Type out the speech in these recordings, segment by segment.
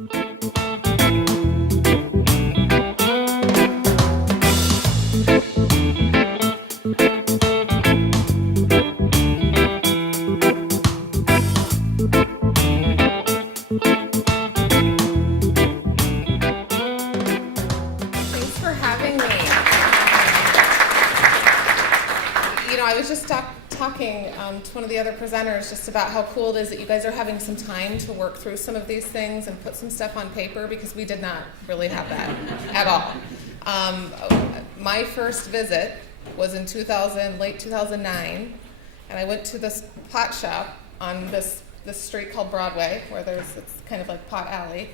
Thanks for having me. I was just talking to one of the other presenters just about how cool it is that you guys are having some time to work through some of these things and put some stuff on paper, because we did not really have that at all. My first visit was in late 2009, and I went to this pot shop on this street called Broadway, where it's kind of like Pot Alley,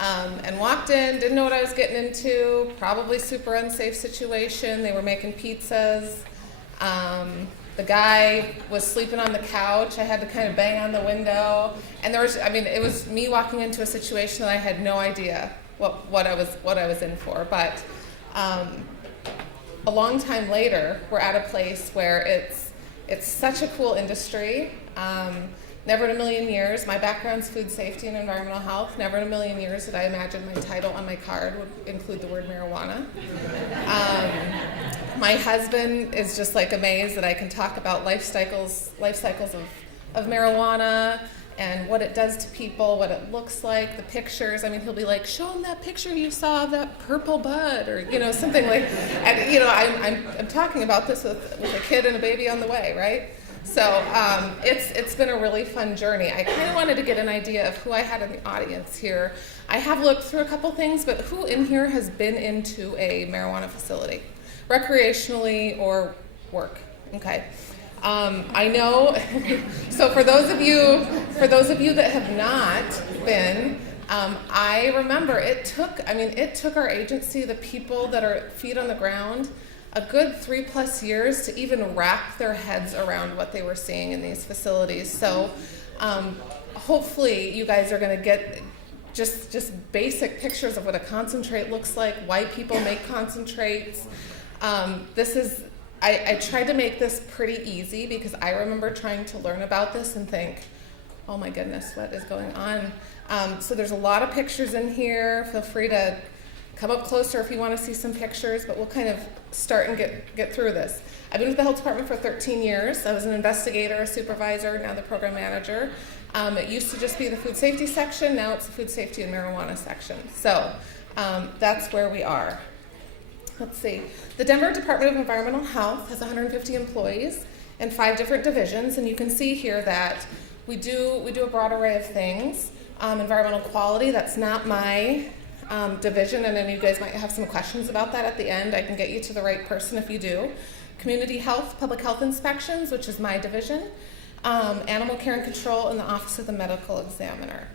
and walked in, didn't know what I was getting into, probably super unsafe situation. They were making pizzas. The guy was sleeping on the couch. I had to kind of bang on the window, and it was me walking into a situation that I had no idea what I was in for. But a long time later, we're at a place where it's such a cool industry. Never in a million years, my background's food safety and environmental health, never in a million years did I imagine my title on my card would include the word marijuana. My husband is just like amazed that I can talk about life cycles of marijuana and what it does to people, what it looks like, the pictures. I mean, he'll be like, show him that picture you saw of that purple bud, or something like. And I'm talking about this with a kid and a baby on the way, right? So it's been a really fun journey. I kind of wanted to get an idea of who I had in the audience here. I have looked through a couple things, but who in here has been into a marijuana facility, recreationally or work? Okay. I know. So for those of you that have not been, I remember it took our agency, the people that are feet on the ground, a good 3+ years to even wrap their heads around what they were seeing in these facilities. So hopefully you guys are going to get just basic pictures of what a concentrate looks like, why people make concentrates. I tried to make this pretty easy because I remember trying to learn about this and think, oh my goodness, what is going on? So there's a lot of pictures in here. Feel free to come up closer if you want to see some pictures, but we'll kind of start and get through this. I've been with the health department for 13 years. I was an investigator, a supervisor, now the program manager. It used to just be the food safety section. Now it's the food safety and marijuana section. So that's where we are. Let's see. The Denver Department of Environmental Health has 150 employees in 5 different divisions, and you can see here that we do a broad array of things. Environmental quality, that's not my division, and then you guys might have some questions about that at the end. I can get you to the right person if you do. Community health, public health inspections, which is my division. Animal care and control in the Office of the Medical Examiner.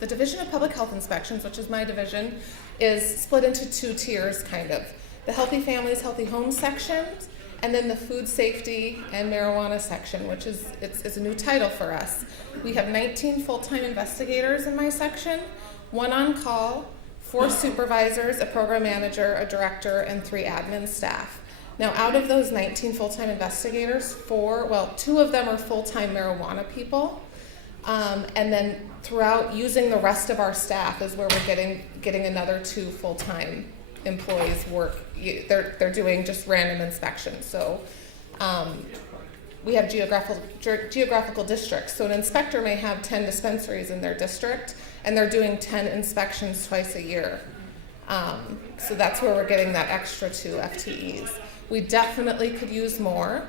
The Division of Public Health Inspections, which is my division, is split into 2 tiers, kind of. The Healthy Families, Healthy Homes sections, and then the Food Safety and Marijuana section, which is a new title for us. We have 19 full-time investigators in my section, 1 on call, 4 supervisors, a program manager, a director, and 3 admin staff. Now, out of those 19 full-time investigators, 2 of them are full-time marijuana people. And then throughout, using the rest of our staff is where we're getting another 2 full-time employees work. They're doing just random inspections. So we have geographical districts. So an inspector may have 10 dispensaries in their district, and they're doing 10 inspections twice a year. So that's where we're getting that extra 2 FTEs. We definitely could use more.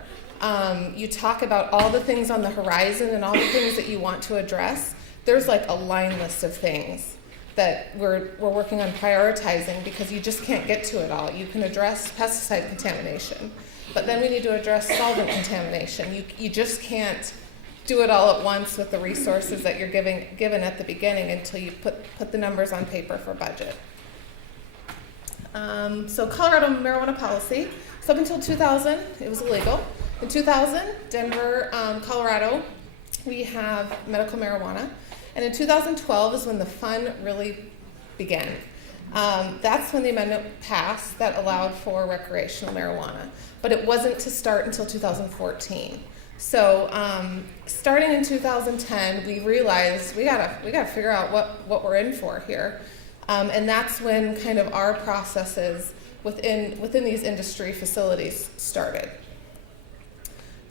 You talk about all the things on the horizon and all the things that you want to address. There's like a line list of things that we're working on prioritizing because you just can't get to it all. You can address pesticide contamination, but then we need to address solvent contamination. You just can't do it all at once with the resources that you're given at the beginning until you put the numbers on paper for budget. So Colorado marijuana policy. So up until 2000, it was illegal. In 2000, Denver, Colorado, we have medical marijuana. And in 2012 is when the fun really began. That's when the amendment passed that allowed for recreational marijuana. But it wasn't to start until 2014. So starting in 2010, we realized we gotta figure out what we're in for here, and that's when kind of our processes within these industry facilities started.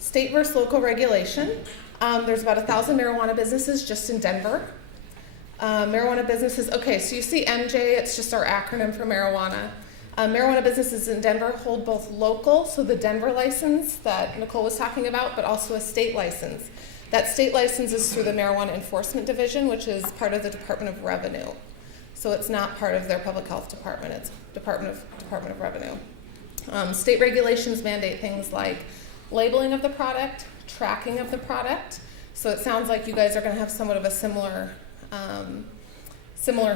State versus local regulation. There's about 1,000 marijuana businesses just in Denver. Marijuana businesses, okay, so you see MJ, it's just our acronym for marijuana. Marijuana businesses in Denver hold both local, so the Denver license that Nicole was talking about, but also a state license. That state license is through the Marijuana Enforcement Division, which is part of the Department of Revenue. So it's not part of their public health department, it's Department of Revenue. State regulations mandate things like labeling of the product, tracking of the product. So it sounds like you guys are going to have somewhat of a similar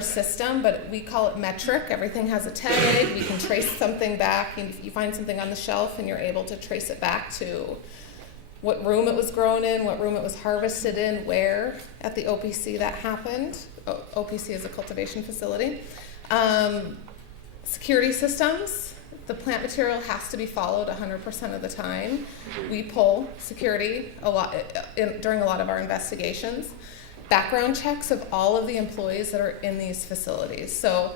system, but we call it metric. Everything has a tag. You can trace something back. You find something on the shelf and you're able to trace it back to what room it was grown in, what room it was harvested in, where at the OPC that happened. OPC is a cultivation facility. Security systems. The plant material has to be followed 100% of the time. We pull security during a lot of our investigations. Background checks of all of the employees that are in these facilities. So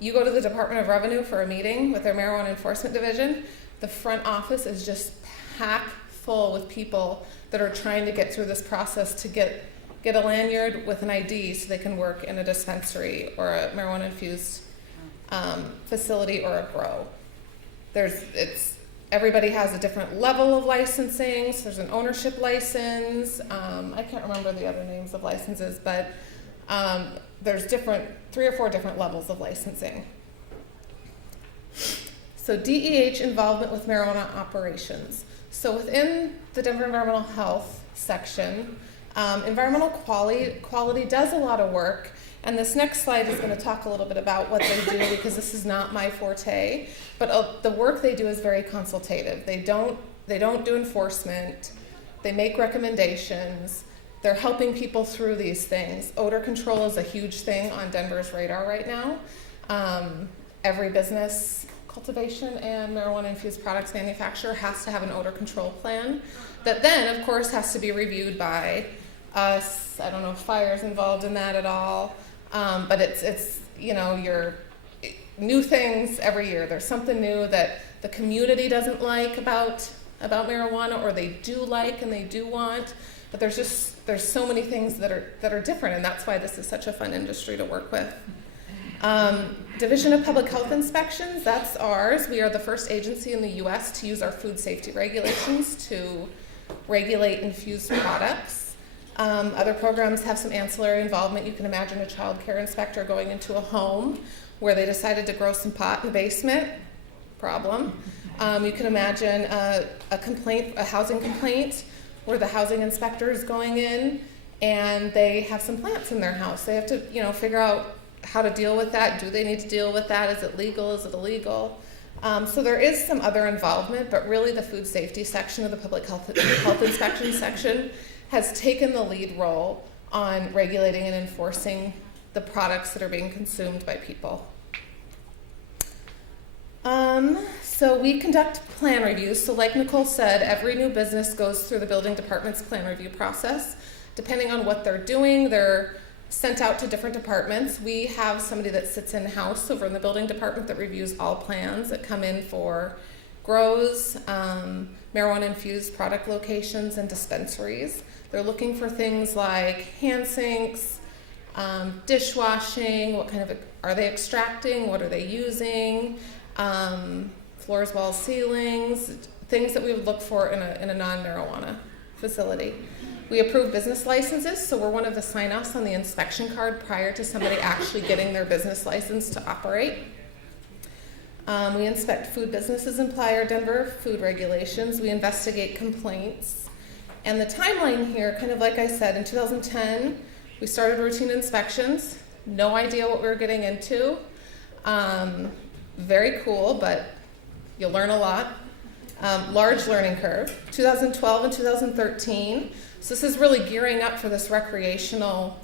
you go to the Department of Revenue for a meeting with their Marijuana Enforcement Division, the front office is just packed full with people that are trying to get through this process to get a lanyard with an ID so they can work in a dispensary or a marijuana-infused facility or a grow. Everybody has a different level of licensing. So there's an ownership license. I can't remember the other names of licenses, but there's 3 or 4 different levels of licensing. So DEH involvement with marijuana operations. So within the Denver Environmental Health section, environmental quality does a lot of work. And this next slide is going to talk a little bit about what they do because this is not my forte. But the work they do is very consultative. They don't do enforcement. They make recommendations. They're helping people through these things. Odor control is a huge thing on Denver's radar right now. Every business, cultivation and marijuana-infused products manufacturer has to have an odor control plan that then, of course, has to be reviewed by us. I don't know if fire's involved in that at all. But it's your new things every year. There's something new that the community doesn't like about marijuana, or they do like and they do want. But there's so many things that are different, and that's why this is such a fun industry to work with. Division of Public Health Inspections, that's ours. We are the first agency in the U.S. to use our food safety regulations to regulate infused products. Other programs have some ancillary involvement. You can imagine a child care inspector going into a home where they decided to grow some pot in the basement. Problem. You can imagine a housing complaint, where the housing inspector is going in and they have some plants in their house. They have to, figure out how to deal with that. Do they need to deal with that? Is it legal? Is it illegal? So there is some other involvement, but really the food safety section of the public health inspection section has taken the lead role on regulating and enforcing the products that are being consumed by people. So we conduct plan reviews. So like Nicole said, every new business goes through the building department's plan review process. Depending on what they're doing, they're sent out to different departments. We have somebody that sits in-house over in the building department that reviews all plans that come in for grows, marijuana-infused product locations, and dispensaries. They're looking for things like hand sinks, dishwashing, what kind of are they extracting, what are they using, floors, walls, ceilings, things that we would look for in a non-marijuana facility. We approve business licenses, so we're one of the sign-offs on the inspection card prior to somebody actually getting their business license to operate. We inspect food businesses and apply our Denver food regulations. We investigate complaints. And the timeline here, kind of like I said, in 2010, we started routine inspections. No idea what we were getting into. Very cool, but you'll learn a lot. Large learning curve. 2012 and 2013. So this is really gearing up for this recreational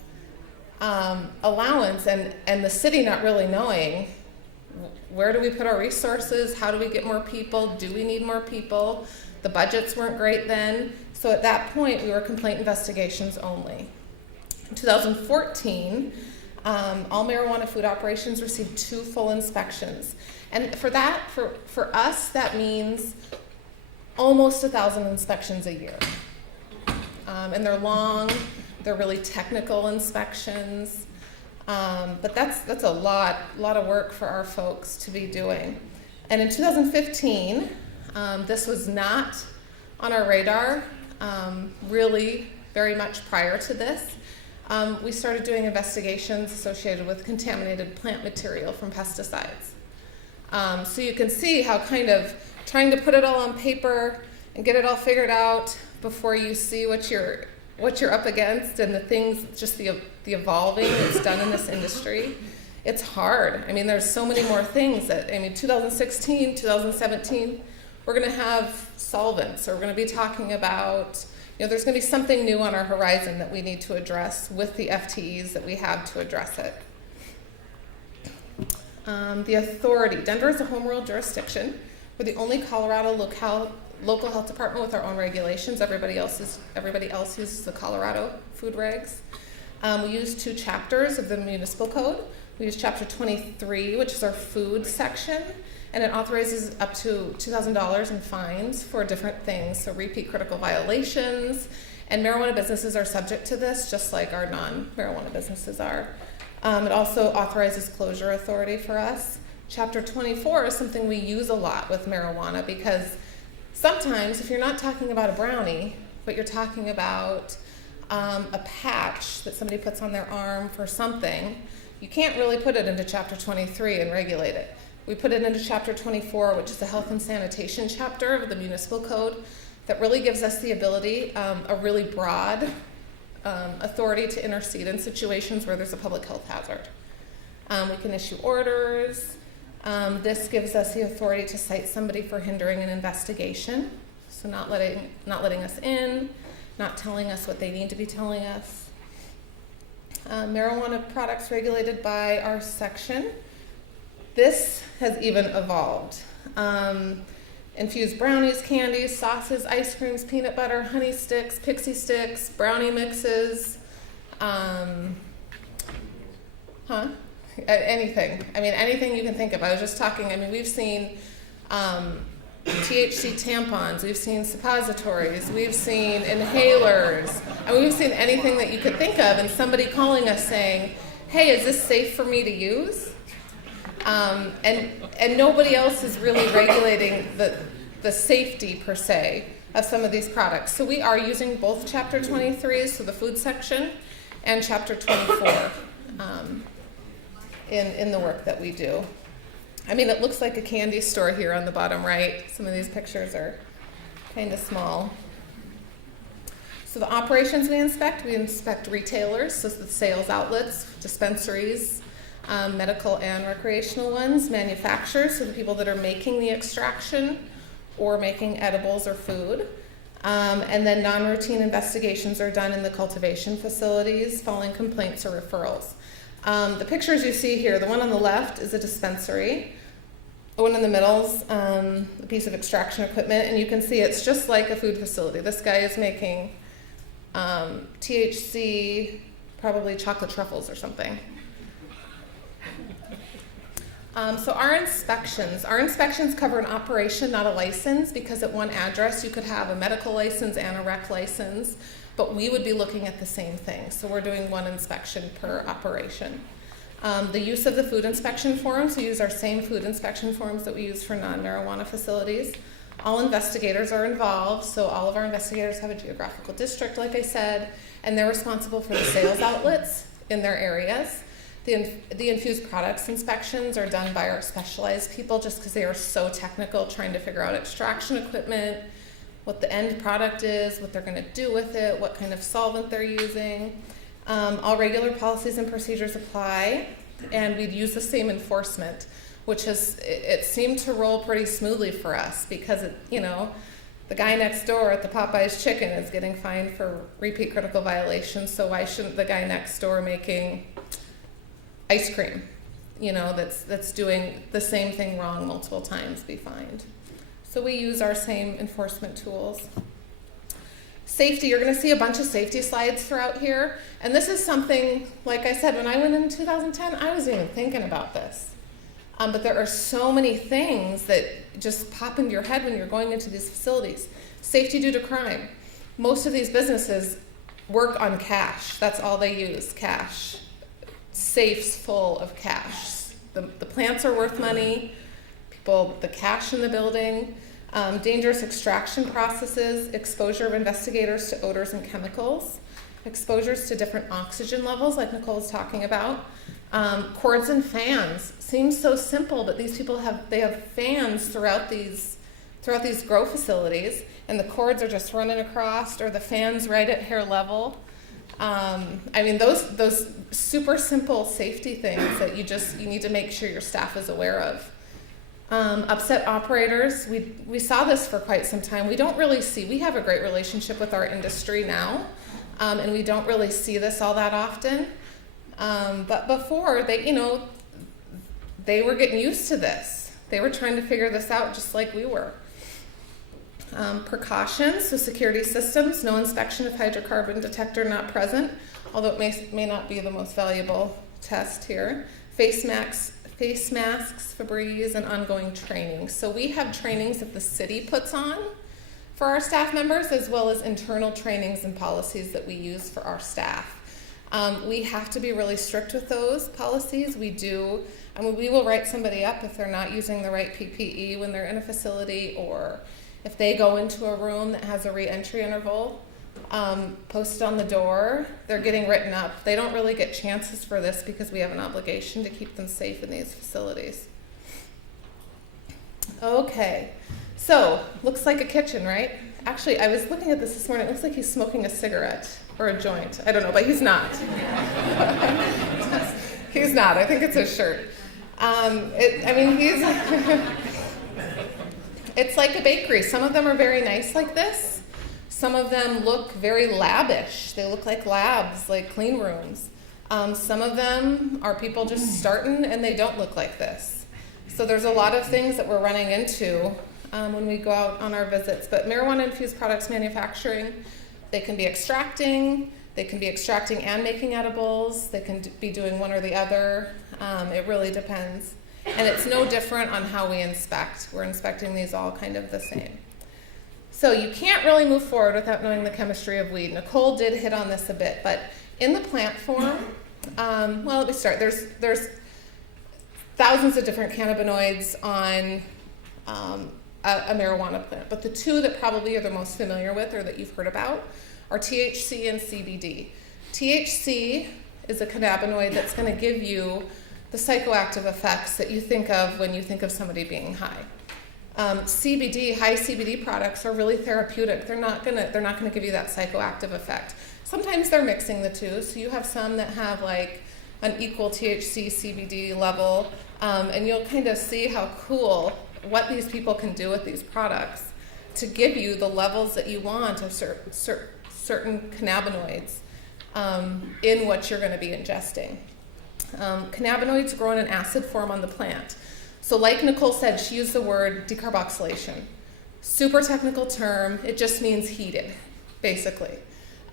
allowance, and the city not really knowing where do we put our resources, how do we get more people, do we need more people? The budgets weren't great then. So So at that point, we were complaint investigations only. In 2014, all marijuana food operations received 2 full inspections. And for that, for us, that means almost 1,000 inspections a year. And they're long, they're really technical inspections. But that's a lot of work for our folks to be doing. And in 2015, this was not on our radar, really very much prior to this. We started doing investigations associated with contaminated plant material from pesticides. So you can see how kind of trying to put it all on paper and get it all figured out before you see what you're up against and the things, just the evolving that's done in this industry. It's hard. I mean, there's so many more things 2016, 2017, we're going to have solvents, or we're going to be talking about, there's going to be something new on our horizon that we need to address with the FTEs that we have to address it. The authority. Denver is a home rule jurisdiction. We're the only Colorado local health department with our own regulations. Everybody else uses the Colorado food regs. We use 2 chapters of the municipal code. We use chapter 23, which is our food section, and it authorizes up to $2,000 in fines for different things, so repeat critical violations, and marijuana businesses are subject to this, just like our non-marijuana businesses are. It also authorizes closure authority for us. Chapter 24 is something we use a lot with marijuana because sometimes if you're not talking about a brownie, but you're talking about a patch that somebody puts on their arm for something, you can't really put it into Chapter 23 and regulate it. We put it into Chapter 24, which is the health and sanitation chapter of the municipal code that really gives us the ability, a really broad authority to intercede in situations where there's a public health hazard. We can issue orders. This gives us the authority to cite somebody for hindering an investigation, so not letting us in, not telling us what they need to be telling us. Marijuana products regulated by our section. This has even evolved. Infused brownies, candies, sauces, ice creams, peanut butter, honey sticks, pixie sticks, brownie mixes, anything. Anything you can think of. I was just talking, we've seen THC tampons, we've seen suppositories, we've seen inhalers, and we've seen anything that you could think of, and somebody calling us saying, hey, is this safe for me to use? And nobody else is really regulating the safety, per se, of some of these products. So we are using both Chapter 23, so the food section, and Chapter 24 in the work that we do. It looks like a candy store here on the bottom right. Some of these pictures are kind of small. So the operations we inspect retailers, so the sales outlets, dispensaries, medical and recreational ones, manufacturers, so the people that are making the extraction or making edibles or food. And then non-routine investigations are done in the cultivation facilities following complaints or referrals. The pictures you see here, the one on the left is a dispensary. The one in the middle is a piece of extraction equipment, and you can see it's just like a food facility. This guy is making THC, probably chocolate truffles or something. So our inspections cover an operation, not a license, because at one address you could have a medical license and a rec license, but we would be looking at the same thing. So we're doing one inspection per operation. The use of the food inspection forms, we use our same food inspection forms that we use for non-marijuana facilities. All investigators are involved, so all of our investigators have a geographical district, like I said, and they're responsible for the sales outlets in their areas. The infused products inspections are done by our specialized people just because they are so technical, trying to figure out extraction equipment, what the end product is, what they're going to do with it, what kind of solvent they're using. All regular policies and procedures apply, and we'd use the same enforcement, which it seemed to roll pretty smoothly for us because the guy next door at the Popeyes Chicken is getting fined for repeat critical violations, so why shouldn't the guy next door making ice cream, that's doing the same thing wrong multiple times be fined? So we use our same enforcement tools. Safety, you're going to see a bunch of safety slides throughout here. And this is something, like I said, when I went in 2010, I wasn't even thinking about this. But there are so many things that just pop into your head when you're going into these facilities. Safety due to crime. Most of these businesses work on cash. That's all they use, cash. Safes full of cash. The plants are worth money. The cash in the building. Dangerous extraction processes, exposure of investigators to odors and chemicals, exposures to different oxygen levels, like Nicole was talking about. Cords and fans. Seems so simple, but these people have fans throughout these grow facilities, and the cords are just running across, or the fans right at hair level. Those super simple safety things that you need to make sure your staff is aware of. Upset operators, we saw this for quite some time. We have a great relationship with our industry now, and we don't really see this all that often. But before, they were getting used to this. They were trying to figure this out just like we were. Precautions, so security systems, no inspection if hydrocarbon detector not present, although it may not be the most valuable test here. Face masks, Febreze, and ongoing training. So we have trainings that the city puts on for our staff members, as well as internal trainings and policies that we use for our staff. We have to be really strict with those policies. We do. We will write somebody up if they're not using the right PPE when they're in a facility, or if they go into a room that has a re-entry interval posted on the door, they're getting written up. They don't really get chances for this because we have an obligation to keep them safe in these facilities. Okay, so looks like a kitchen, right? Actually, I was looking at this morning. It looks like he's smoking a cigarette or a joint. I don't know, but he's not. He's not. I think it's his shirt. It's like a bakery. Some of them are very nice like this. Some of them look very lavish. They look like labs, like clean rooms. Some of them are people just starting, and they don't look like this. So there's a lot of things that we're running into when we go out on our visits. But marijuana-infused products manufacturing, they can be extracting and making edibles. They can be doing one or the other. It really depends. And it's no different on how we inspect. We're inspecting these all kind of the same. So you can't really move forward without knowing the chemistry of weed. Nicole did hit on this a bit, but in the plant form, let me start. There's thousands of different cannabinoids on a marijuana plant, but the two that probably are the most familiar with or that you've heard about are THC and CBD. THC is a cannabinoid that's going to give you the psychoactive effects that you think of when you think of somebody being high. CBD, high CBD products are really therapeutic. They're not gonna give you that psychoactive effect. Sometimes they're mixing the two, so you have some that have like an equal THC CBD level, and you'll kind of see how cool what these people can do with these products to give you the levels that you want of certain cannabinoids in what you're going to be ingesting. Cannabinoids grow in an acid form on the plant. So like Nicole said, she used the word decarboxylation. Super technical term. It just means heated, basically.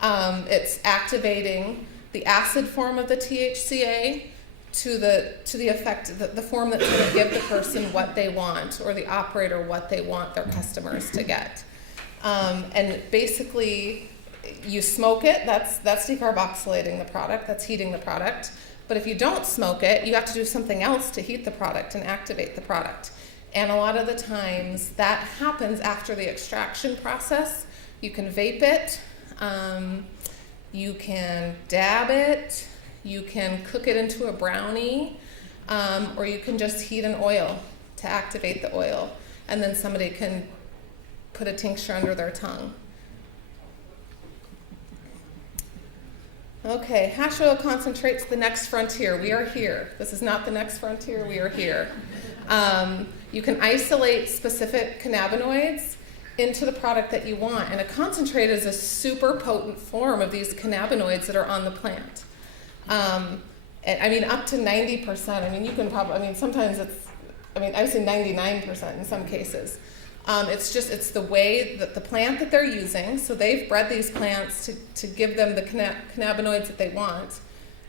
It's activating the acid form of the THCA to the effect, the form that's going to give the person what they want, or the operator what they want their customers to get. And basically, you smoke it, that's decarboxylating the product, that's heating the product. But if you don't smoke it, you have to do something else to heat the product and activate the product. And a lot of the times that happens after the extraction process. You can vape it, you can dab it, you can cook it into a brownie, or you can just heat an oil to activate the oil. And then somebody can put a tincture under their tongue. Okay, hash oil concentrates, the next frontier. We are here. This is not the next frontier, we are here. You can isolate specific cannabinoids into the product that you want, and a concentrate is a super potent form of these cannabinoids that are on the plant. Up to 90%. You can probably, sometimes it's, I've seen 99% in some cases. It's the way that the plant that they're using, so they've bred these plants to give them the cannabinoids that they want.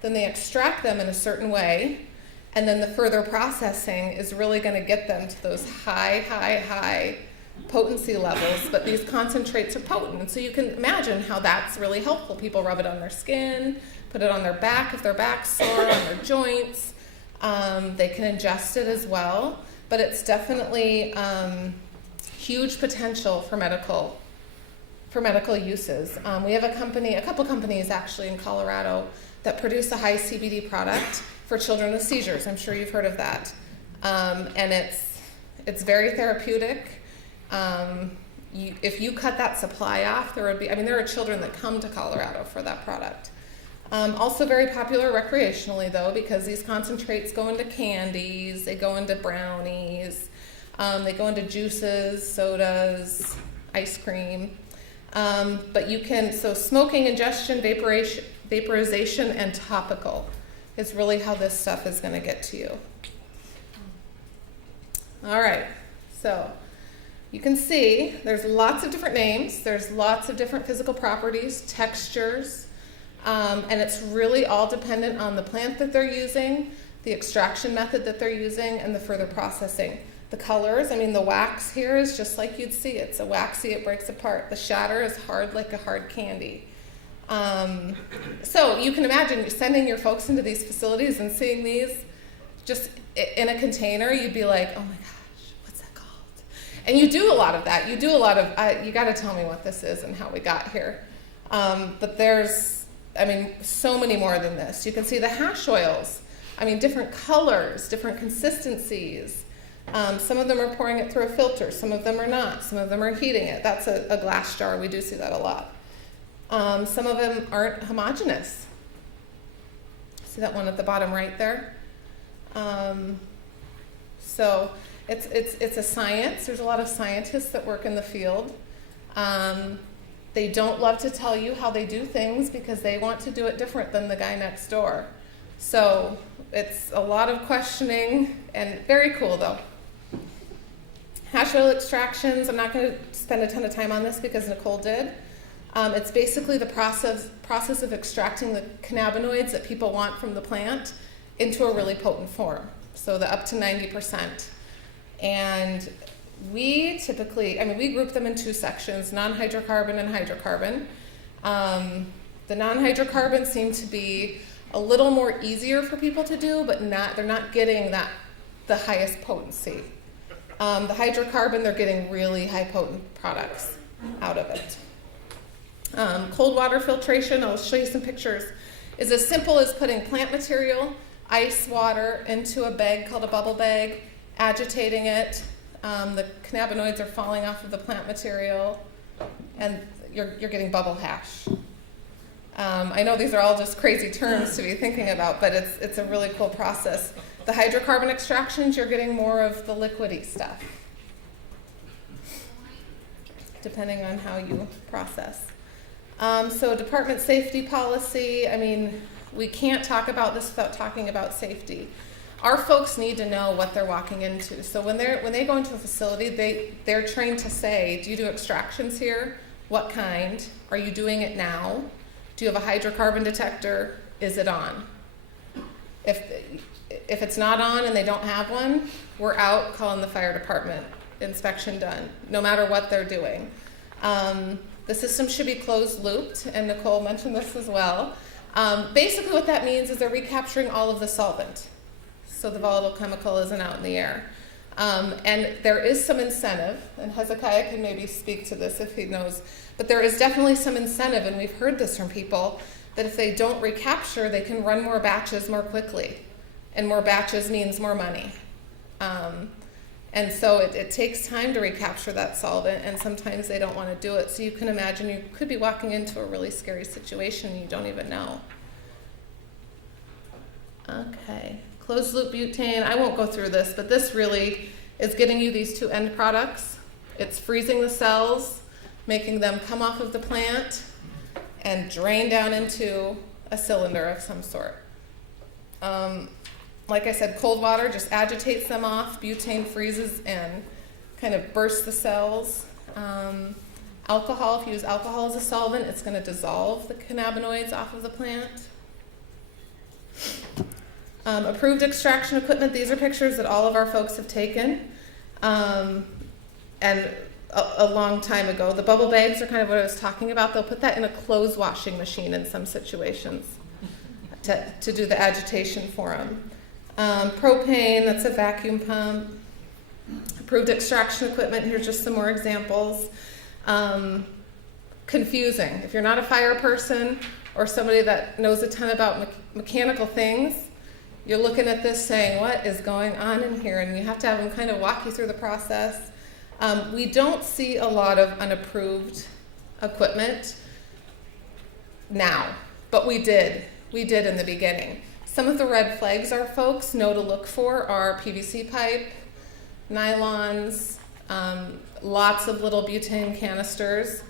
Then they extract them in a certain way, and then the further processing is really going to get them to those high potency levels, but these concentrates are potent. And so you can imagine how that's really helpful. People rub it on their skin, put it on their back if their back's sore, on their joints. They can ingest it as well, but it's definitely huge potential for medical uses. We have a couple companies actually in Colorado that produce a high CBD product for children with seizures. I'm sure you've heard of that. And it's very therapeutic. If you cut that supply off, there are children that come to Colorado for that product. Also very popular recreationally though, because these concentrates go into candies, they go into brownies, they go into juices, sodas, ice cream. So smoking, ingestion, vaporization, and topical is really how this stuff is going to get to you. All right, so you can see there's lots of different names, there's lots of different physical properties, textures, and it's really all dependent on the plant that they're using, the extraction method that they're using, and the further processing. The colors, the wax here is just like you'd see. It's a waxy, it breaks apart. The shatter is hard like a hard candy. So you can imagine sending your folks into these facilities and seeing these just in a container, you'd be like, oh my gosh, what's that called? And you do a lot of that. You do a lot of, you got to tell me what this is and how we got here. But there's, so many more than this. You can see the hash oils. Different colors, different consistencies. Some of them are pouring it through a filter. Some of them are not. Some of them are heating it. That's a glass jar. We do see that a lot. Some of them aren't homogeneous. See that one at the bottom right there? So it's a science. There's a lot of scientists that work in the field. They don't love to tell you how they do things because they want to do it different than the guy next door. So it's a lot of questioning and very cool though. Hash oil extractions, I'm not going to spend a ton of time on this because Nicole did. It's basically the process of extracting the cannabinoids that people want from the plant into a really potent form, so the up to 90%. And we typically, we group them in two sections, non-hydrocarbon and hydrocarbon. The non-hydrocarbon seem to be a little more easier for people to do, but they're not getting the highest potency. The hydrocarbon, they're getting really high potent products out of it. Cold water filtration, I'll show you some pictures, is as simple as putting plant material, ice water into a bag called a bubble bag, agitating it. The cannabinoids are falling off of the plant material, and you're getting bubble hash. I know these are all just crazy terms to be thinking about, but it's a really cool process. The hydrocarbon extractions, you're getting more of the liquidy stuff, depending on how you process. So department safety policy, we can't talk about this without talking about safety. Our folks need to know what they're walking into. So when they go into a facility, they're trained to say, do you do extractions here? What kind? Are you doing it now? Do you have a hydrocarbon detector? Is it on? If it's not on and they don't have one, we're out calling the fire department. Inspection done, no matter what they're doing. The system should be closed looped, and Nicole mentioned this as well. Basically what that means is they're recapturing all of the solvent, so the volatile chemical isn't out in the air. And there is some incentive, and Hezekiah can maybe speak to this if he knows, but there is definitely some incentive, and we've heard this from people, that if they don't recapture, they can run more batches more quickly. And more batches means more money. And so it takes time to recapture that solvent, and sometimes they don't want to do it. So you can imagine you could be walking into a really scary situation and you don't even know. Okay, closed loop butane. I won't go through this, but this really is getting you these two end products. It's freezing the cells, making them come off of the plant and drain down into a cylinder of some sort. Like I said, cold water just agitates them off. Butane freezes and kind of burst the cells. Alcohol, if you use alcohol as a solvent, it's going to dissolve the cannabinoids off of the plant. Approved extraction equipment, these are pictures that all of our folks have taken. And a long time ago. The bubble bags are kind of what I was talking about. They'll put that in a clothes washing machine in some situations to do the agitation for them. Propane, that's a vacuum pump. Approved extraction equipment, here's just some more examples. Confusing. If you're not a fire person or somebody that knows a ton about mechanical things, you're looking at this saying, what is going on in here? And you have to have them kind of walk you through the process. We don't see a lot of unapproved equipment now, but we did in the beginning. Some of the red flags our folks know to look for are PVC pipe, nylons, lots of little butane canisters.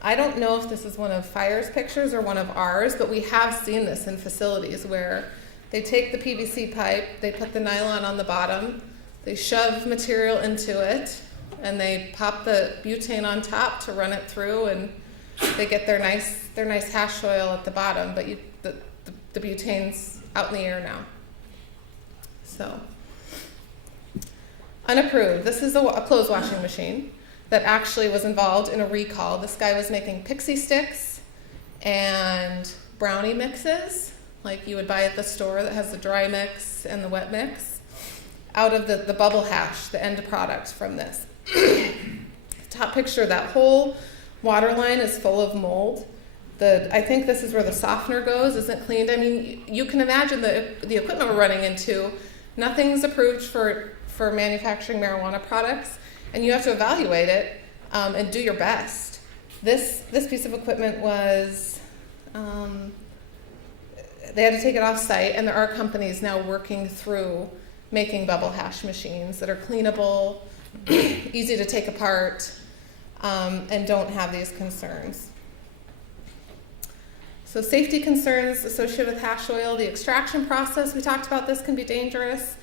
I don't know if this is one of Fire's pictures or one of ours, but we have seen this in facilities where they take the PVC pipe, they put the nylon on the bottom, they shove material into it, and they pop the butane on top to run it through, and they get their nice hash oil at the bottom, but the butane's out in the air now. So, unapproved. This is a clothes washing machine that actually was involved in a recall. This guy was making pixie sticks and brownie mixes, like you would buy at the store that has the dry mix and the wet mix, out of the bubble hash, the end product from this. Top picture, that whole water line is full of mold. I think this is where the softener goes, isn't cleaned. I mean, you can imagine the equipment we're running into. Nothing's approved for manufacturing marijuana products, and you have to evaluate it and do your best. This piece of equipment was, they had to take it off site, and there are companies now working through making bubble hash machines that are cleanable, easy to take apart, and don't have these concerns. So safety concerns associated with hash oil, the extraction process, we talked about this, can be dangerous.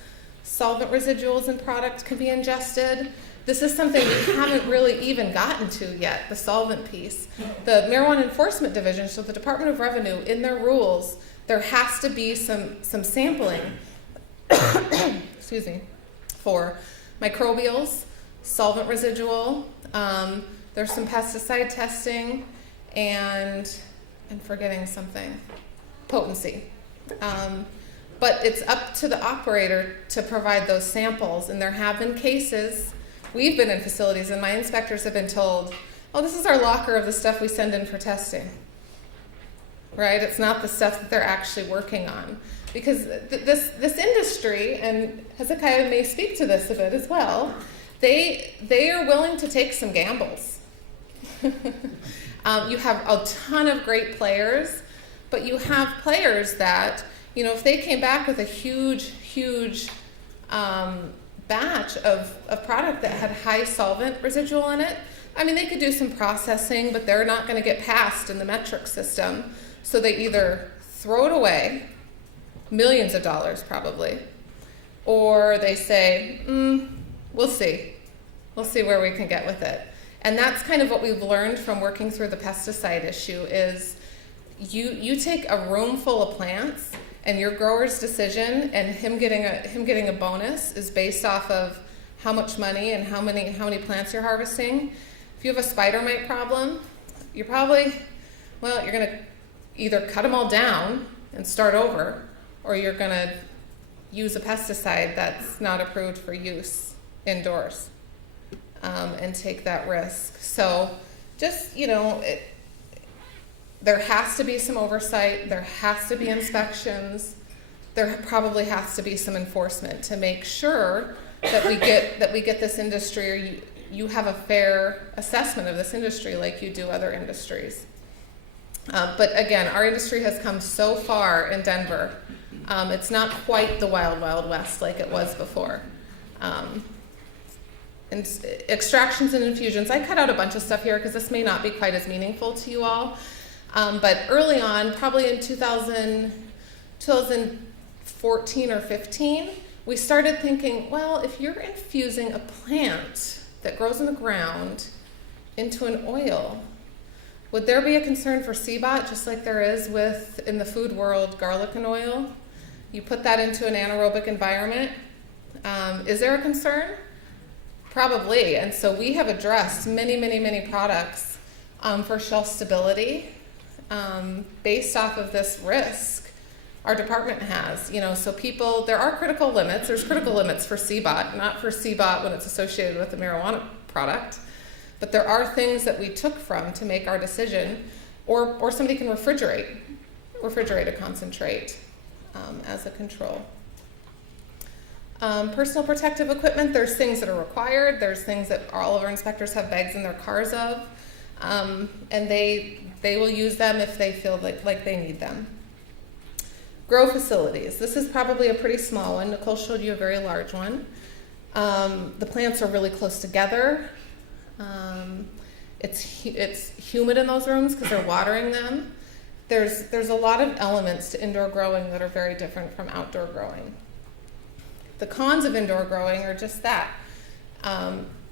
Solvent residuals in product can be ingested. This is something we haven't really even gotten to yet, the solvent piece. The Marijuana Enforcement Division, so the Department of Revenue, in their rules, there has to be some sampling excuse me, for microbials, solvent residual, there's some pesticide testing, and I'm forgetting something, potency. But it's up to the operator to provide those samples, and there have been cases, we've been in facilities and my inspectors have been told, oh, this is our locker of the stuff we send in for testing, right? It's not the stuff that they're actually working on. Because this industry, and Hezekiah may speak to this a bit as well, they are willing to take some gambles. You have a ton of great players, but you have players that, you know, if they came back with a huge batch of product that had high solvent residual in it, I mean, they could do some processing, but they're not going to get passed in the metric system. So they either throw it away, millions of dollars probably, or they say, we'll see where we can get with it. And that's kind of what we've learned from working through the pesticide issue is you take a room full of plants, and your grower's decision and him getting a bonus is based off of how much money and how many plants you're harvesting. If you have a spider mite problem, you're going to either cut them all down and start over, or you're going to use a pesticide that's not approved for use indoors and take that risk. So just, there has to be some oversight, there has to be inspections, there probably has to be some enforcement to make sure that we get this industry, or you have a fair assessment of this industry like you do other industries. But again, our industry has come so far in Denver. It's not quite the wild, wild west like it was before. And extractions and infusions, I cut out a bunch of stuff here because this may not be quite as meaningful to you all. But early on, probably in 2014 or 15, we started thinking, well, if you're infusing a plant that grows in the ground into an oil, would there be a concern for CBOT, just like there is with, in the food world, garlic and oil? You put that into an anaerobic environment. Is there a concern? Probably. And so we have addressed many products for shelf stability based off of this risk our department has. You know, so people, there are critical limits. There's critical limits for CBOT, not for CBOT when it's associated with a marijuana product. But there are things that we took from to make our decision, or somebody can refrigerate a concentrate as a control. Personal protective equipment, there's things that are required. There's things that all of our inspectors have bags in their cars of, and they will use them if they feel like they need them. Grow facilities. This is probably a pretty small one. Nicole showed you a very large one. The plants are really close together. It's humid in those rooms because they're watering them. There's a lot of elements to indoor growing that are very different from outdoor growing. The cons of indoor growing are just that.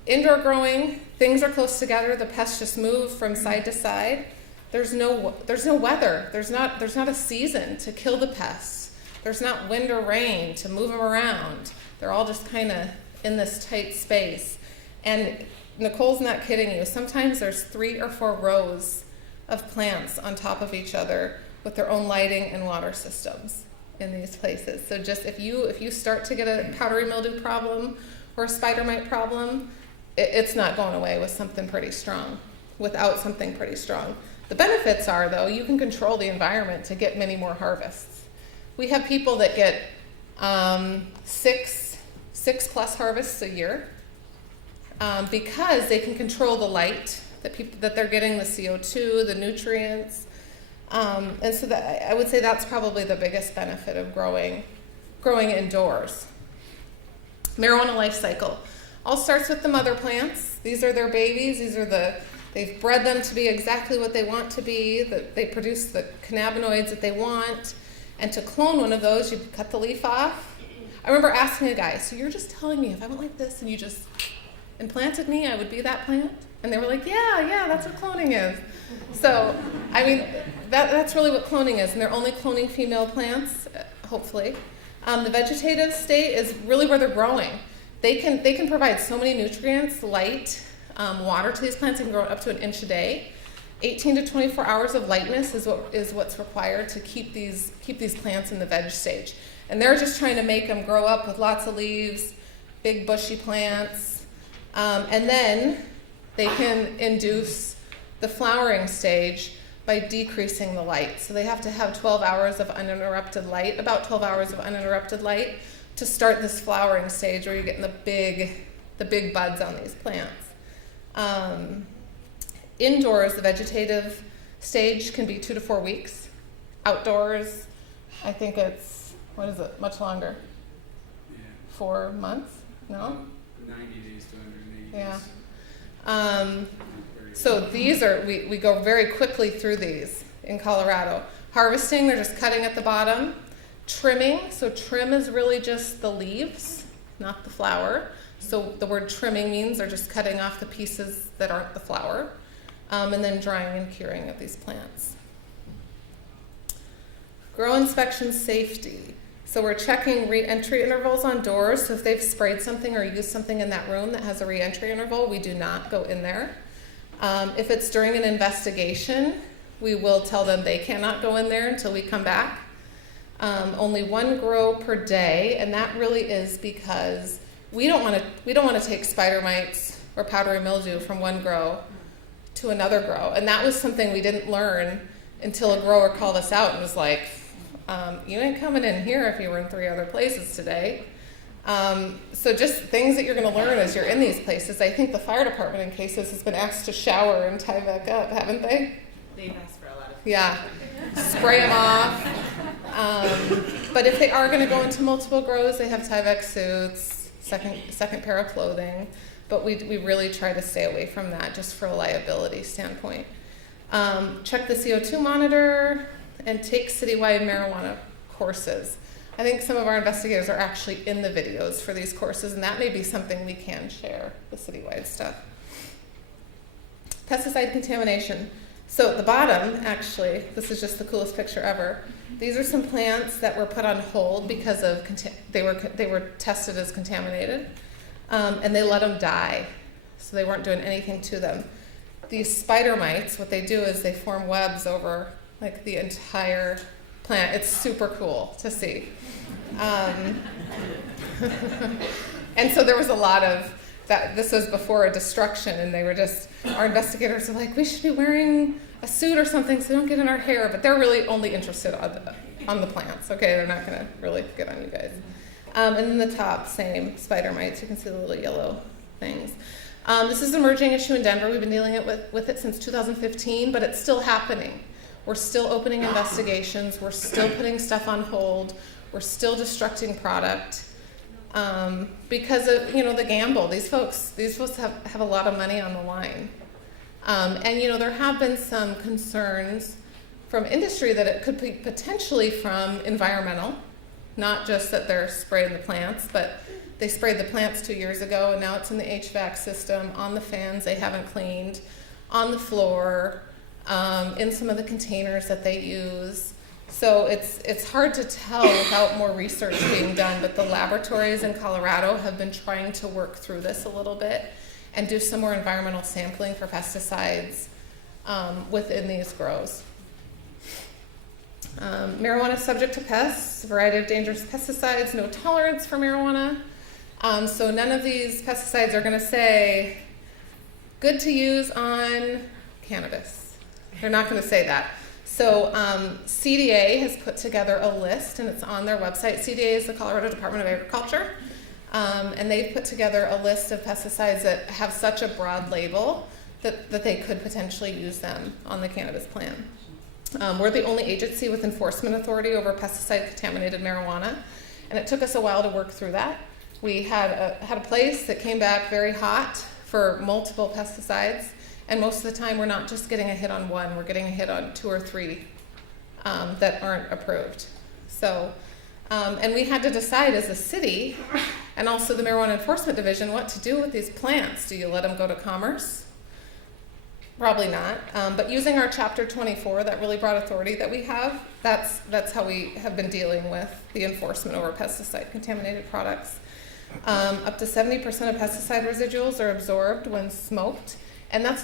Indoor growing, things are close together. The pests just move from side to side. There's no weather. There's not a season to kill the pests. There's not wind or rain to move them around. They're all just kind of in this tight space. And Nicole's not kidding you. Sometimes there's 3 or 4 rows of plants on top of each other with their own lighting and water systems in these places. So just if you start to get a powdery mildew problem or a spider mite problem, it's not going away with something pretty strong, without something pretty strong. The benefits are, though, you can control the environment to get many more harvests. We have people that get 6 plus harvests a year because they can control the light that they're getting, the CO2, the nutrients. And so that, I would say that's probably the biggest benefit of growing indoors. Marijuana life cycle. All starts with the mother plants. These are their babies. They've bred them to be exactly what they want to be, that they produce the cannabinoids that they want. And to clone one of those, you cut the leaf off. I remember asking a guy, so you're just telling me if I went like this and you just implanted me, I would be that plant? And they were like, yeah, that's what cloning is. So, I mean, that's really what cloning is. And they're only cloning female plants, hopefully. The vegetative state is really where they're growing. They can provide so many nutrients, light, water to these plants. They can grow up to 1 inch a day. 18 to 24 hours of lightness is what's required to keep these plants in the veg stage. And they're just trying to make them grow up with lots of leaves, big bushy plants. And then they can induce the flowering stage by decreasing the light. So they have to have 12 hours of uninterrupted light, about 12 hours of uninterrupted light, to start this flowering stage where you're getting the big buds on these plants. Indoors, the vegetative stage can be 2 to 4 weeks. Outdoors, I think it's, much longer? Yeah. 4 months? No? 90 days to 180 days. Yeah. So these are, we go very quickly through these in Colorado. Harvesting, they're just cutting at the bottom. Trimming, so trim is really just the leaves, not the flower. So the word trimming means they're just cutting off the pieces that aren't the flower. And then drying and curing of these plants. Grow inspection safety. So we're checking re-entry intervals on doors. So if they've sprayed something or used something in that room that has a re-entry interval, we do not go in there. If it's during an investigation, we will tell them they cannot go in there until we come back. Only 1 grow per day, and that really is because we don't want to take spider mites or powdery mildew from 1 grow to another grow. And that was something we didn't learn until a grower called us out and was like, you ain't coming in here if you were in 3 other places today. So just things that you're going to learn as you're in these places. I think the fire department in cases has been asked to shower and tie back up, haven't they? They've asked for a lot of things. Yeah, spray them off. But if they are going to go into multiple grows, they have Tyvek suits, second pair of clothing. But we really try to stay away from that just for a liability standpoint. Check the CO2 monitor and take citywide marijuana courses. I think some of our investigators are actually in the videos for these courses, and that may be something we can share, the citywide stuff. Pesticide contamination. So at the bottom, actually, this is just the coolest picture ever. These are some plants that were put on hold because of they were tested as contaminated, and they let them die. So they weren't doing anything to them. These spider mites, what they do is they form webs over like the entire plant. It's super cool to see. And so there was a lot of that. This was before a destruction, and they were just, our investigators are like, we should be wearing a suit or something so they don't get in our hair, but they're really only interested on the plants, okay? They're not gonna really get on you guys. And then the top, same, spider mites. You can see the little yellow things. This is an emerging issue in Denver. We've been dealing with it since 2015, but it's still happening. We're still opening investigations. We're still putting stuff on hold. We're still destructing product because of the gamble. These folks have a lot of money on the line, and there have been some concerns from industry that it could be potentially from environmental, not just that they're spraying the plants, but they sprayed the plants 2 years ago, and now it's in the HVAC system, on the fans they haven't cleaned, on the floor, in some of the containers that they use. So it's hard to tell without more research being done, but the laboratories in Colorado have been trying to work through this a little bit and do some more environmental sampling for pesticides within these grows. Marijuana is subject to pests, a variety of dangerous pesticides, no tolerance for marijuana. So none of these pesticides are going to say good to use on cannabis. They're not going to say that. So CDA has put together a list, and it's on their website. CDA is the Colorado Department of Agriculture, and they've put together a list of pesticides that have such a broad label that they could potentially use them on the cannabis plant. We're the only agency with enforcement authority over pesticide-contaminated marijuana, and it took us a while to work through that. We had a place that came back very hot for multiple pesticides, and most of the time we're not just getting a hit on one, we're getting a hit on 2 or 3 that aren't approved. So, and we had to decide as a city, and also the Marijuana Enforcement Division, what to do with these plants. Do you let them go to commerce? Probably not, but using our Chapter 24, that really broad authority that we have, that's how we have been dealing with the enforcement over pesticide-contaminated products. Up to 70% of pesticide residuals are absorbed when smoked, and that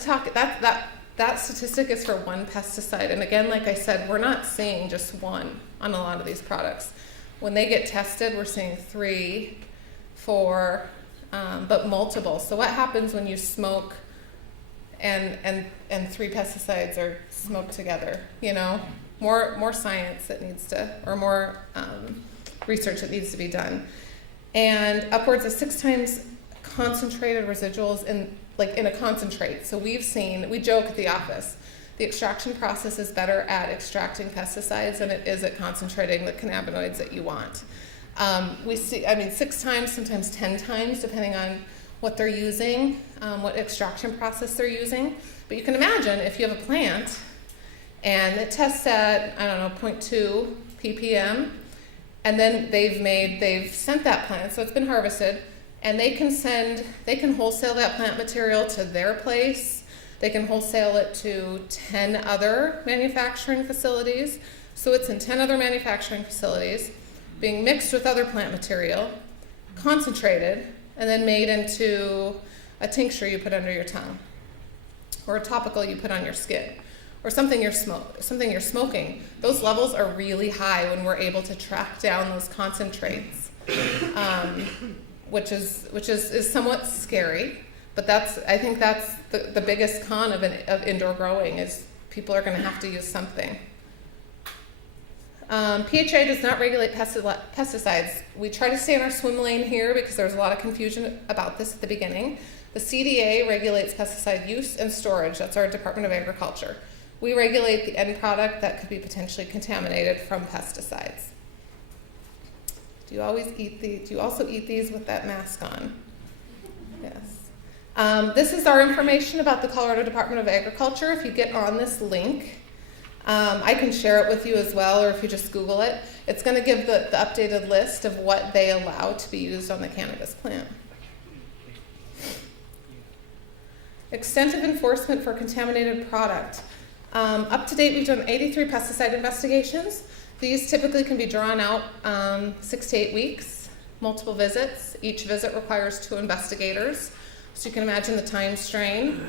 statistic is for one pesticide. And again, like I said, we're not seeing just one on a lot of these products. When they get tested, we're seeing 3, 4, but multiple. So what happens when you smoke and 3 pesticides are smoked together? More science that needs to, or more research that needs to be done. And upwards of 6 times concentrated residuals in a concentrate. So we joke at the office, the extraction process is better at extracting pesticides than it is at concentrating the cannabinoids that you want. We see, 6 times, sometimes 10 times, depending on what they're using, what extraction process they're using. But you can imagine if you have a plant and it tests at, 0.2 ppm, and then they've sent that plant, so it's been harvested, and they can wholesale that plant material to their place. They can wholesale it to 10 other manufacturing facilities. So it's in 10 other manufacturing facilities, being mixed with other plant material, concentrated, and then made into a tincture you put under your tongue, or a topical you put on your skin, or something you're smoking. Those levels are really high when we're able to track down those concentrates, which is somewhat scary. But I think that's the biggest con of indoor growing is people are going to have to use something. PHA does not regulate pesticides. We try to stay in our swim lane here because there's a lot of confusion about this at the beginning. The CDA regulates pesticide use and storage. That's our Department of Agriculture. We regulate the end product that could be potentially contaminated from pesticides. Do you also eat these with that mask on? Yes. This is our information about the Colorado Department of Agriculture. If you get on this link, I can share it with you as well, or if you just Google it, it's going to give the updated list of what they allow to be used on the cannabis plant. Extent of enforcement for contaminated product. Up to date, we've done 83 pesticide investigations. These typically can be drawn out 6 to 8 weeks, multiple visits. Each visit requires 2 investigators. So you can imagine the time strain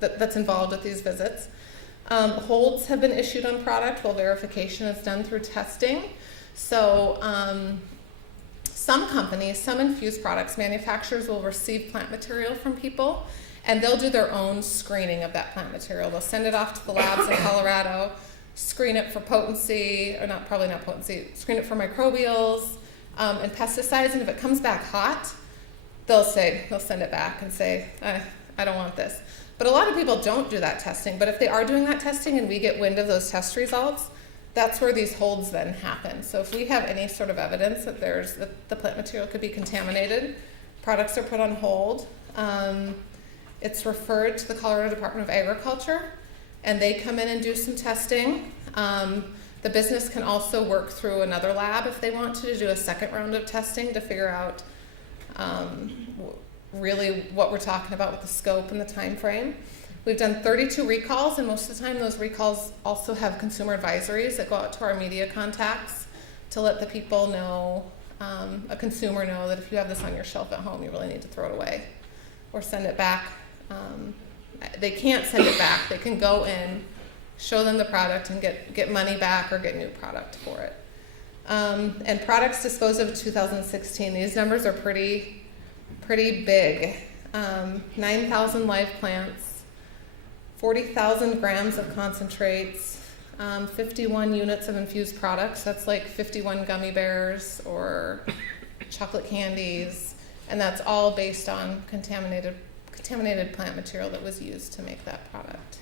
that's involved with these visits. Holds have been issued on product while verification is done through testing. So some companies, some infused products manufacturers will receive plant material from people, and they'll do their own screening of that plant material. They'll send it off to the labs in Colorado, screen it for potency, or probably not potency, screen it for microbials and pesticides, and if it comes back hot, they'll send it back and say, I don't want this. But a lot of people don't do that testing, but if they are doing that testing and we get wind of those test results, that's where these holds then happen. So if we have any sort of evidence that the plant material could be contaminated, products are put on hold. It's referred to the Colorado Department of Agriculture, and they come in and do some testing. The business can also work through another lab if they want to do a second round of testing to figure out really what we're talking about with the scope and the time frame. We've done 32 recalls, and most of the time those recalls also have consumer advisories that go out to our media contacts to let the people know, a consumer know that if you have this on your shelf at home, you really need to throw it away or send it back. They can't send it back. They can go in, show them the product, and get money back or get new product for it. And products disposed of 2016, these numbers are pretty big. 9,000 live plants, 40,000 grams of concentrates, 51 units of infused products. That's like 51 gummy bears or chocolate candies, and that's all based on contaminated plant material that was used to make that product.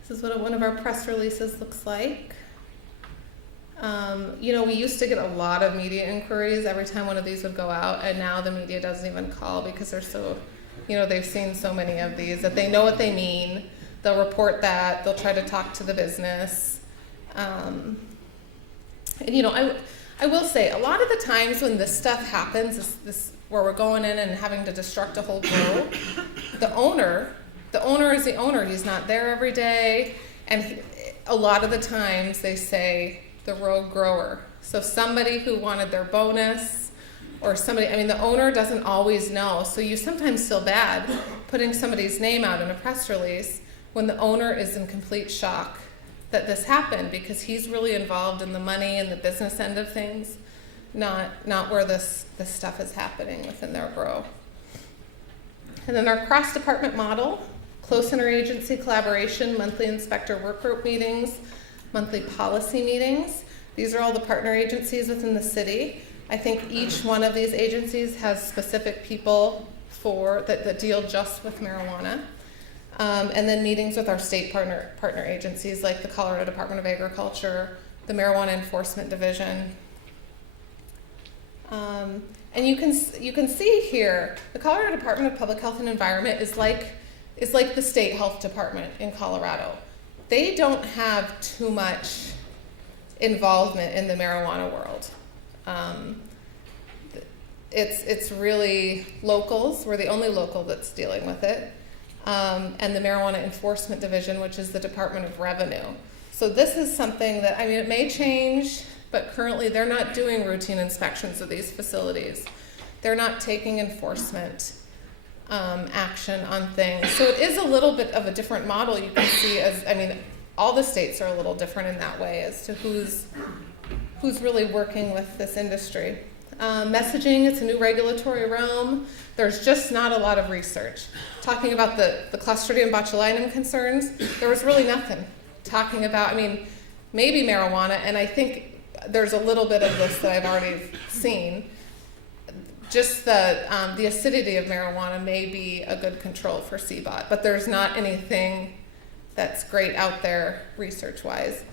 This is what one of our press releases looks like. We used to get a lot of media inquiries every time one of these would go out, and now the media doesn't even call because they're so, they've seen so many of these that they know what they mean. They'll report that. They'll try to talk to the business. And I will say, a lot of the times when this stuff happens, this where we're going in and having to destruct a whole grow, the owner is the owner. He's not there every day, and a lot of the times they say the rogue grower. So somebody who wanted their bonus, or the owner doesn't always know. So you sometimes feel bad putting somebody's name out in a press release when the owner is in complete shock that this happened, because he's really involved in the money and the business end of things, not where this stuff is happening within their grow. And then our cross-department model, close interagency collaboration, monthly inspector work group meetings, monthly policy meetings. These are all the partner agencies within the city. I think each one of these agencies has specific people that deal just with marijuana. And then meetings with our state partner agencies like the Colorado Department of Agriculture, the Marijuana Enforcement Division. And you can see here, the Colorado Department of Public Health and Environment is like the state health department in Colorado. They don't have too much involvement in the marijuana world. It's really locals. We're the only local that's dealing with it. And the Marijuana Enforcement Division, which is the Department of Revenue. So this is something that, it may change, but currently they're not doing routine inspections of these facilities. They're not taking enforcement action on things. So it is a little bit of a different model. You can see all the states are a little different in that way as to who's really working with this industry. Messaging, it's a new regulatory realm. There's just not a lot of research. Talking about the Clostridium botulinum concerns, there was really nothing. Talking about, maybe marijuana, and I think there's a little bit of this that I've already seen. Just the acidity of marijuana may be a good control for CBOT, but there's not anything that's great out there research-wise.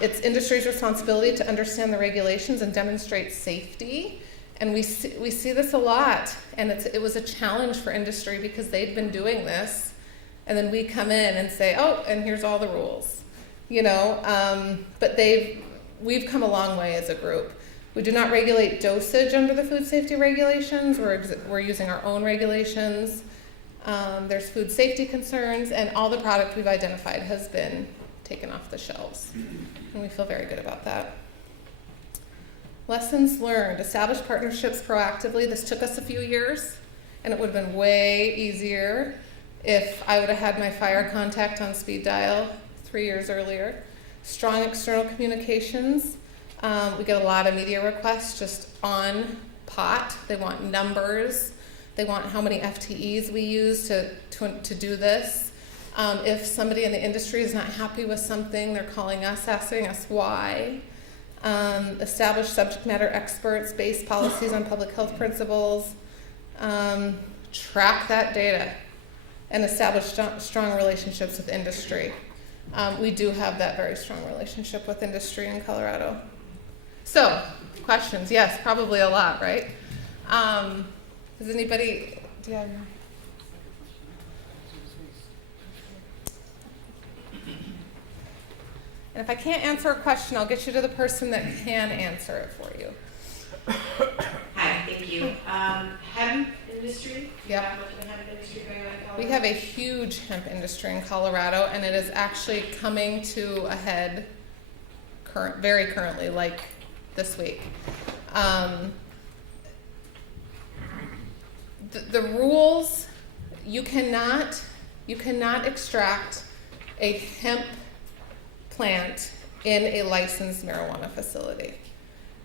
It's industry's responsibility to understand the regulations and demonstrate safety, and we see this a lot. And it was a challenge for industry because they'd been doing this and then we come in and say, oh, and here's all the rules, you know. But we've come a long way as a group. We do not regulate dosage under the food safety regulations. We're using our own regulations. There's food safety concerns, and all the product we've identified has been taken off the shelves, and we feel very good about that. Lessons learned: establish partnerships proactively. This took us a few years, and it would have been way easier if I would have had my fire contact on speed dial 3 years earlier. Strong external communications. We get a lot of media requests just on pot. They want numbers. They want how many FTEs we use to do this. If somebody in the industry is not happy with something, they're calling us, asking us why. Establish subject matter experts, base policies on public health principles, track that data, and establish strong relationships with industry. We do have that very strong relationship with industry in Colorado. So, questions? Yes, probably a lot, right? Does anybody, do you have? And if I can't answer a question, I'll get you to the person that can answer it for you. Hi, thank you. Hemp industry? Yep. How much of a hemp industry going on in Colorado? We have a huge hemp industry in Colorado, and it is actually coming to a head very currently, like this week. The rules, you cannot extract a hemp plant in a licensed marijuana facility.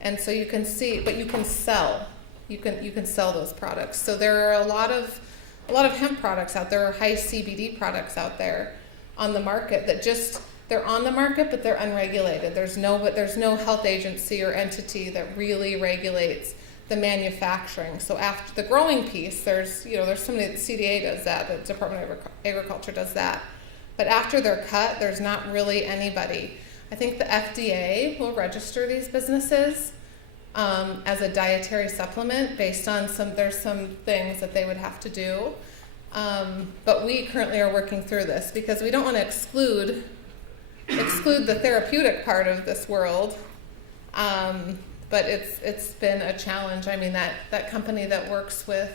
And so you can see, but you can sell. You can sell those products. So there are a lot of hemp products out there, or high CBD products out there on the market that they're on the market, but they're unregulated. There's no health agency or entity that really regulates the manufacturing. So after the growing piece, there's somebody, the CDA does that, the Department of Agriculture does that. But after they're cut, there's not really anybody. I think the FDA will register these businesses as a dietary supplement based on there's some things that they would have to do. But we currently are working through this because we don't want to exclude the therapeutic part of this world. But it's been a challenge. I mean, that company that works with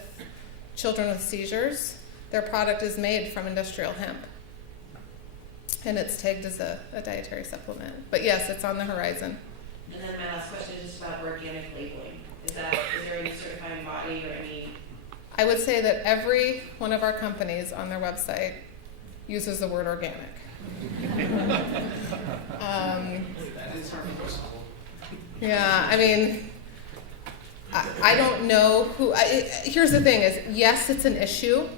children with seizures, their product is made from industrial hemp. And it's tagged as a dietary supplement. But yes, it's on the horizon. And then my last question is just about organic labeling. Is there any certifying body or any? I would say that every one of our companies on their website uses the word organic. That is harmful. Yeah, I mean, I don't know who. Here's the thing: is yes, it's an issue.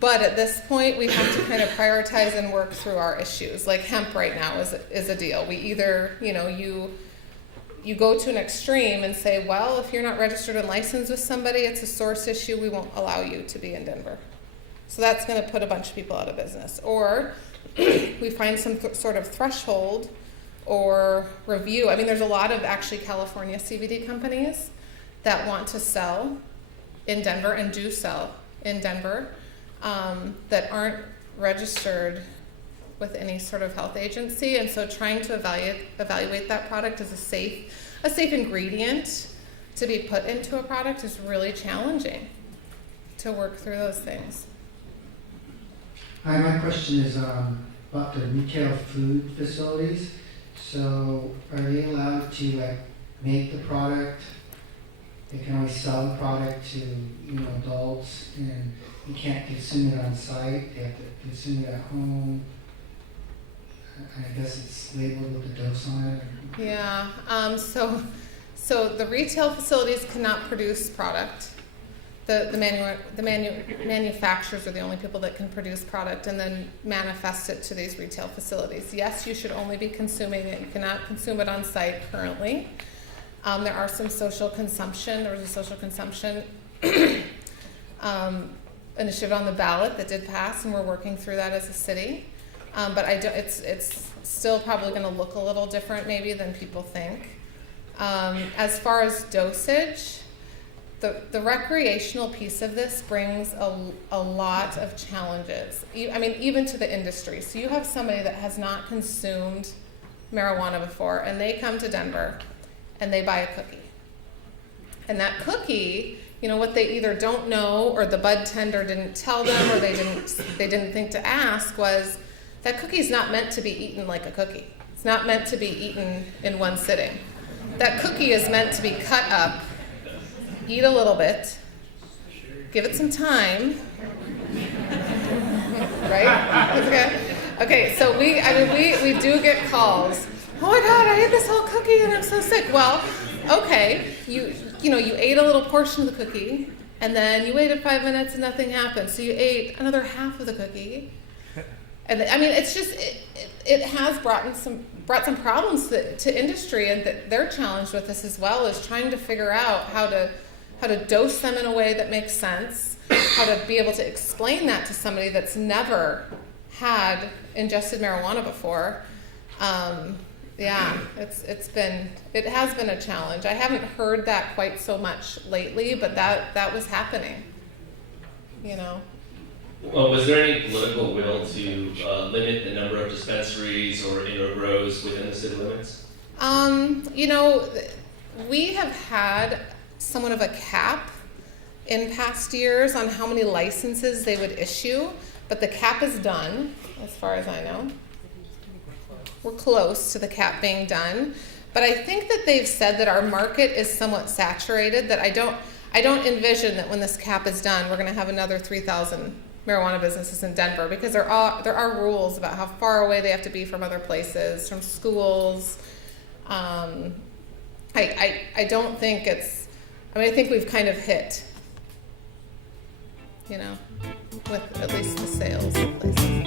But at this point, we have to kind of prioritize and work through our issues. Like hemp right now is a deal. We either, you go to an extreme and say, well, if you're not registered and licensed with somebody, it's a source issue. We won't allow you to be in Denver. So that's going to put a bunch of people out of business. Or we find some sort of threshold or review. I mean, there's a lot of actually California CBD companies that want to sell in Denver and do sell in Denver. That aren't registered with any sort of health agency, and so trying to evaluate that product as a safe ingredient to be put into a product is really challenging to work through those things. Hi, my question is about the retail food facilities. So are they allowed to make the product? They can only sell the product to adults, and you can't consume it on site. They have to consume it at home. I guess it's labeled with a dose on it. Yeah. So the retail facilities cannot produce product. The manufacturers are the only people that can produce product and then manifest it to these retail facilities. Yes, you should only be consuming it. You cannot consume it on site currently. There are some social consumption. There was a social consumption initiative on the ballot that did pass, and we're working through that as a city. But it's still probably going to look a little different maybe than people think. As far as dosage, the recreational piece of this brings a lot of challenges. I mean, even to the industry. So you have somebody that has not consumed marijuana before, and they come to Denver, and they buy a cookie. And that cookie, you know, what they either don't know, or the bud tender didn't tell them, or they didn't think to ask, was that cookie is not meant to be eaten like a cookie. It's not meant to be eaten in one sitting. That cookie is meant to be cut up, eat a little bit, give it some time, right? Okay, so we do get calls. Oh my God, I ate this whole cookie and I'm so sick. Well, okay, you ate a little portion of the cookie, and then you waited 5 minutes and nothing happened. So you ate another half of the cookie. And I mean, it's just, it has brought some problems to industry, and that they're challenged with this as well, is trying to figure out how to dose them in a way that makes sense, how to be able to explain that to somebody that's never had ingested marijuana before. Yeah, it has been a challenge. I haven't heard that quite so much lately, but that was happening, you know. Well, was there any political will to limit the number of dispensaries or indoor grows within the city limits? You know, we have had somewhat of a cap in past years on how many licenses they would issue, but the cap is done, as far as I know. We're close to the cap being done, but I think that they've said that our market is somewhat saturated, that I don't envision that when this cap is done, we're going to have another 3,000 marijuana businesses in Denver, because there are rules about how far away they have to be from other places, from schools. I don't think it's, I mean, I think we've kind of hit, you know, with at least the sales of places.